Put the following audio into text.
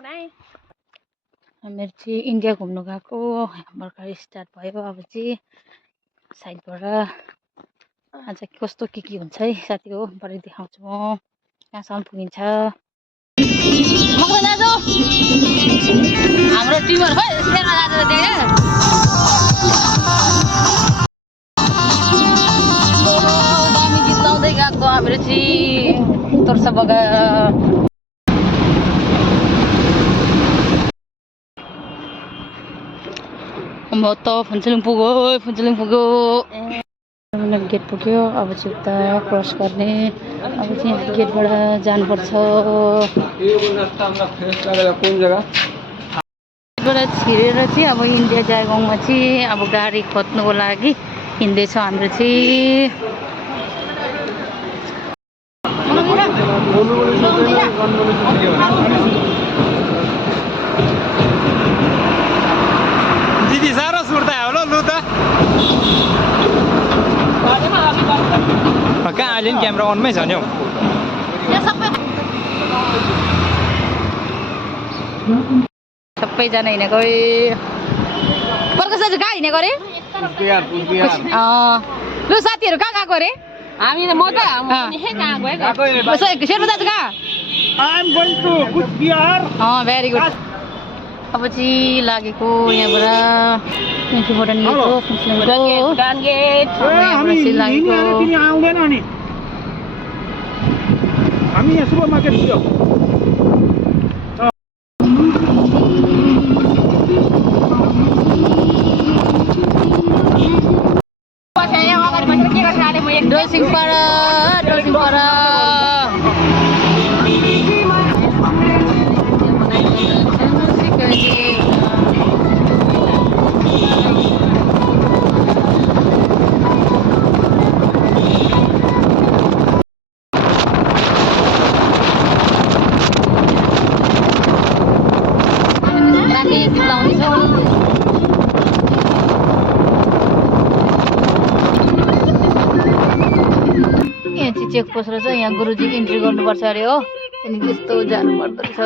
हामीहरू चाहिँ इन्डिया घुम्नु गएको भर्खर स्टार्ट भयो। अब चाहिँ साइडबाट आज कस्तो के हुन्छ है साथी हो भरे देखाउँछु म कहाँसम्म पुगिन्छ। हाम्रो टिमहरु खै स्टेरमा जान्छ देखे दामी गीत लाउँदै गएको हाम्रो चाहिँ तर्स बगा म त फुन्चुलिङ पुग्यो गेट पुग्यो। अब चाहिँ उता क्रस गर्ने अब चाहिँ गेटबाट जानुपर्छ। गेटबाट छिरेर चाहिँ अब इन्डिया जागाउँमा चाहिँ अब गाडी खोज्नुको लागि हिँड्दैछौँ हाम्रो चाहिँ। दिदी साह्रो सुर्ता होला लु त कहाँ अहिले नि क्यामेरा अनमै छ नि हौ। सबैजना हिँडेको प्रकाश दाजु कहाँ हिँडेको अरे? लु साथीहरू कहाँ गएको अरे? हामी म त शेर्पा दाजु कहाँ? Very good. अब चाहिँ लागेको यहाँबाट मान्छेबाट हामी यहाँ सुपर मार्केट थियो। डोलसिङपाडा चेक पोस्ट रहेछ। यहाँ गुरुजी इन्ट्री गर्नुपर्छ अरे हो। त्यहाँदेखि त्यस्तो जानुपर्दो रहेछ।